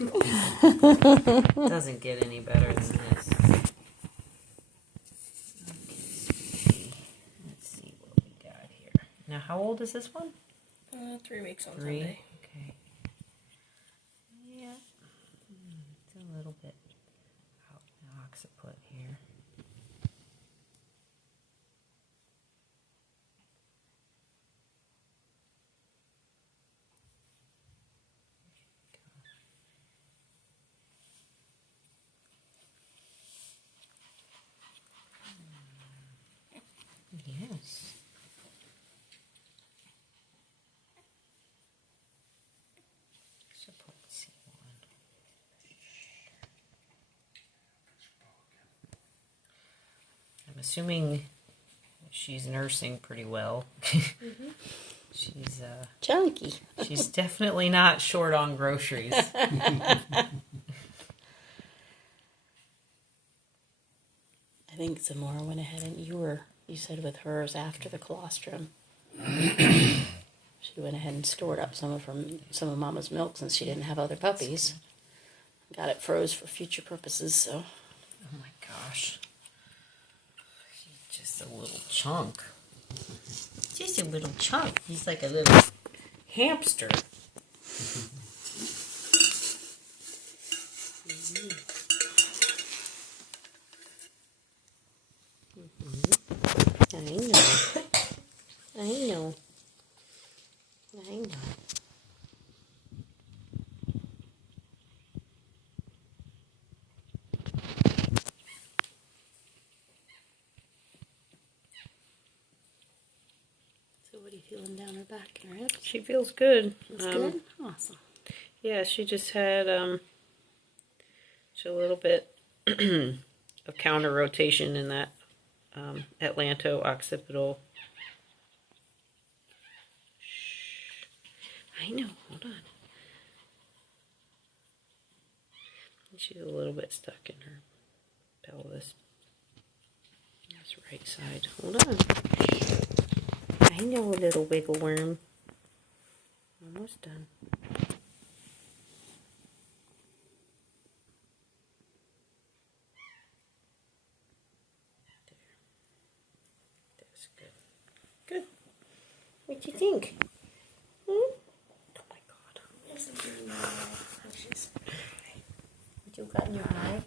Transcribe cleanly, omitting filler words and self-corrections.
Doesn't get any better than this. Okay, let's see what we got here. Now, how old is this one? 3 weeks on 3. Sunday. Okay. Yeah. It's a little bit out the occiput here. Yes. Support C1. I'm assuming she's nursing pretty well. She's chunky. She's definitely not short on groceries. I think Zamora went ahead and you said with hers after the colostrum. She went ahead and stored up some of Mama's milk since she didn't have other puppies. Got it froze for future purposes, so. Oh my gosh. He's just a little chunk. Just a little chunk. He's like a little hamster. I know. I know. I know. So what are you feeling down her back and her hips? She feels good. Feels good? Awesome. Yeah, she just had a little bit of counter rotation in that atlanto-occipital. I know, hold on. She's a little bit stuck in her pelvis. That's right side. Hold on. I know, a little wiggle worm. Almost done. That's good. Good. What do you think? Hmm? Oh my God. What you got in your eye?